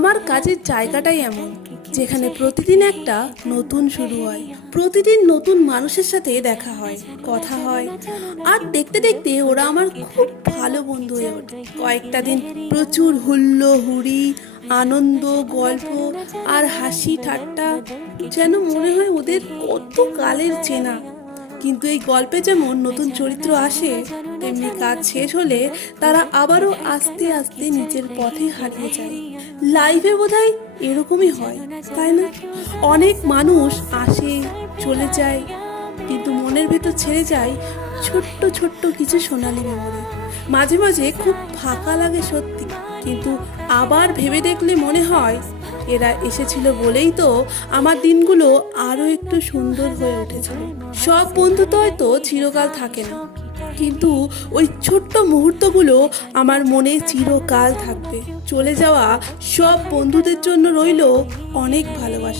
আমার কাজের জায়গাটাই এমন যেখানে প্রতিদিন একটা নতুন শুরু হয়, প্রতিদিন নতুন মানুষের সাথে দেখা হয়, কথা হয়, আর দেখতে দেখতে ওরা আমার খুব ভালো বন্ধু হয়ে ওঠে। কয়েকটা দিন প্রচুর হুল্লোড়ি, আনন্দ, গল্প আর হাসি ঠাট্টা, যেন মনে হয় ওদের কত কালের চেনা। কিন্তু এই গল্পে যেমন নতুন চরিত্র আসে, তেমনি কাজ শেষ হলে তারা আবারও আস্তে আস্তে নিজের পথে হারিয়ে যায়। লাইফে বোধহয় এরকমই হয়, তাই না? অনেক মানুষ আসে, চলে যায়, কিন্তু মনের ভেতর ছেড়ে যায় ছোট্ট ছোট্ট কিছু সোনালি মেমোরি। মাঝে মাঝে খুব ফাঁকা লাগে সত্যি, কিন্তু আবার ভেবে দেখলে মনে হয় এরা এসেছিল বলেই তো আমার দিনগুলো আরো একটু সুন্দর হয়ে উঠেছিল। সব বন্ধু তো হয়তো চিরকাল থাকে না, কিন্তু ওই ছোট্ট মুহূর্তগুলো আমার মনে চিরকাল থাকবে। চলে যাওয়া সব বন্ধুদের জন্য রইল অনেক ভালোবাসা।